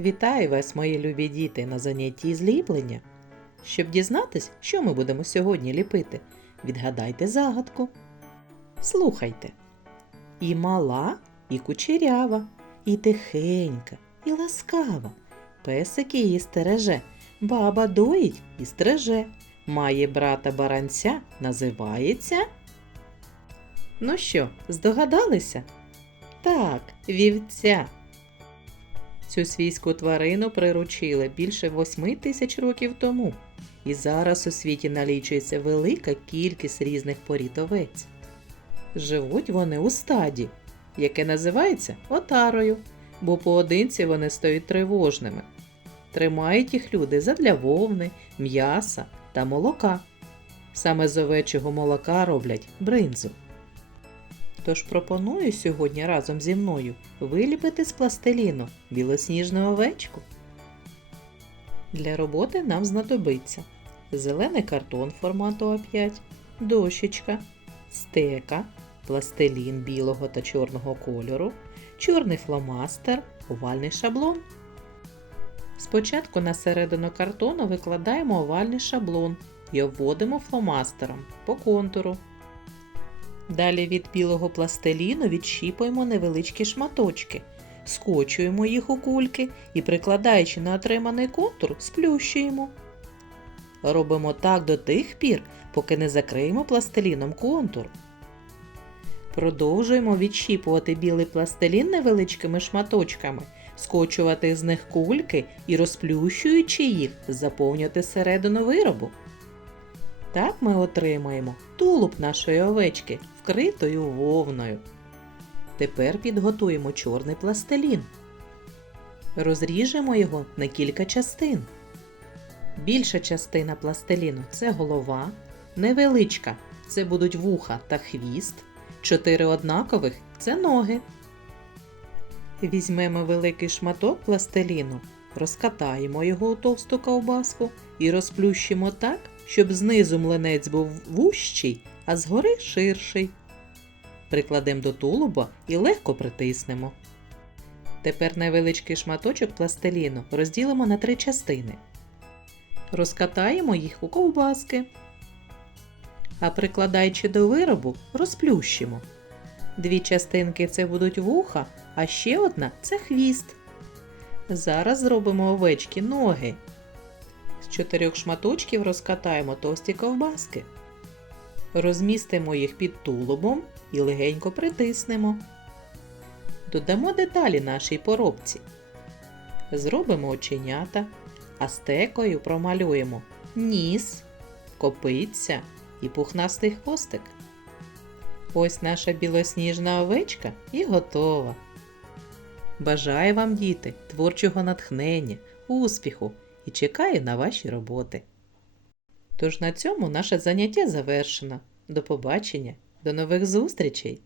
Вітаю вас, мої любі діти, на занятті зліплення. Щоб дізнатись, що ми будемо сьогодні ліпити, відгадайте загадку. Слухайте. І мала, і кучерява, і тихенька, і ласкава. Песик її стереже, баба доїть і стреже. Має брата баранця, називається. Ну що, здогадалися? Так, вівця. Цю свійську тварину приручили більше восьми тисяч років тому, і зараз у світі налічується велика кількість різних порід овець. Живуть вони у стаді, яке називається отарою, бо поодинці вони стають тривожними. Тримають їх люди задля вовни, м'яса та молока. Саме з овечого молока роблять бринзу. Тож пропоную сьогодні разом зі мною виліпити з пластиліну білосніжну овечку. Для роботи нам знадобиться зелений картон формату А5, дощечка, стека, пластилін білого та чорного кольору, чорний фломастер, овальний шаблон. Спочатку на середину картону викладаємо овальний шаблон і обводимо фломастером по контуру. Далі від білого пластиліну відщіпуємо невеличкі шматочки, скочуємо їх у кульки і, прикладаючи на отриманий контур, сплющуємо. Робимо так до тих пір, поки не закриємо пластиліном контур. Продовжуємо відщіпувати білий пластилін невеличкими шматочками, скочувати з них кульки і, розплющуючи їх, заповнювати середину виробу. Так ми отримаємо тулуб нашої овечки, вкритою вовною. Тепер підготуємо чорний пластилін. Розріжемо його на кілька частин. Більша частина пластиліну це голова, невеличка це будуть вуха та хвіст, чотири однакових це ноги. Візьмемо великий шматок пластиліну, розкатаємо його у товсту ковбаску і розплющимо так, щоб знизу млинець був вущий, а згори ширший. Прикладемо до тулуба і легко притиснемо. Тепер невеличкий шматочок пластиліну розділимо на три частини. Розкатаємо їх у ковбаски. А прикладаючи до виробу, розплющимо. Дві частинки це будуть вуха, а ще одна це хвіст. Зараз зробимо овечки ноги. Чотирьох шматочків розкатаємо товсті ковбаски. Розмістимо їх під тулубом і легенько притиснемо. Додамо деталі нашій поробці. Зробимо оченята, а стекою промалюємо ніс, копиця і пухнастий хвостик. Ось наша білосніжна овечка і готова. Бажаю вам, діти, творчого натхнення, успіху і чекаю на ваші роботи. Тож на цьому наше заняття завершено. До побачення, до нових зустрічей!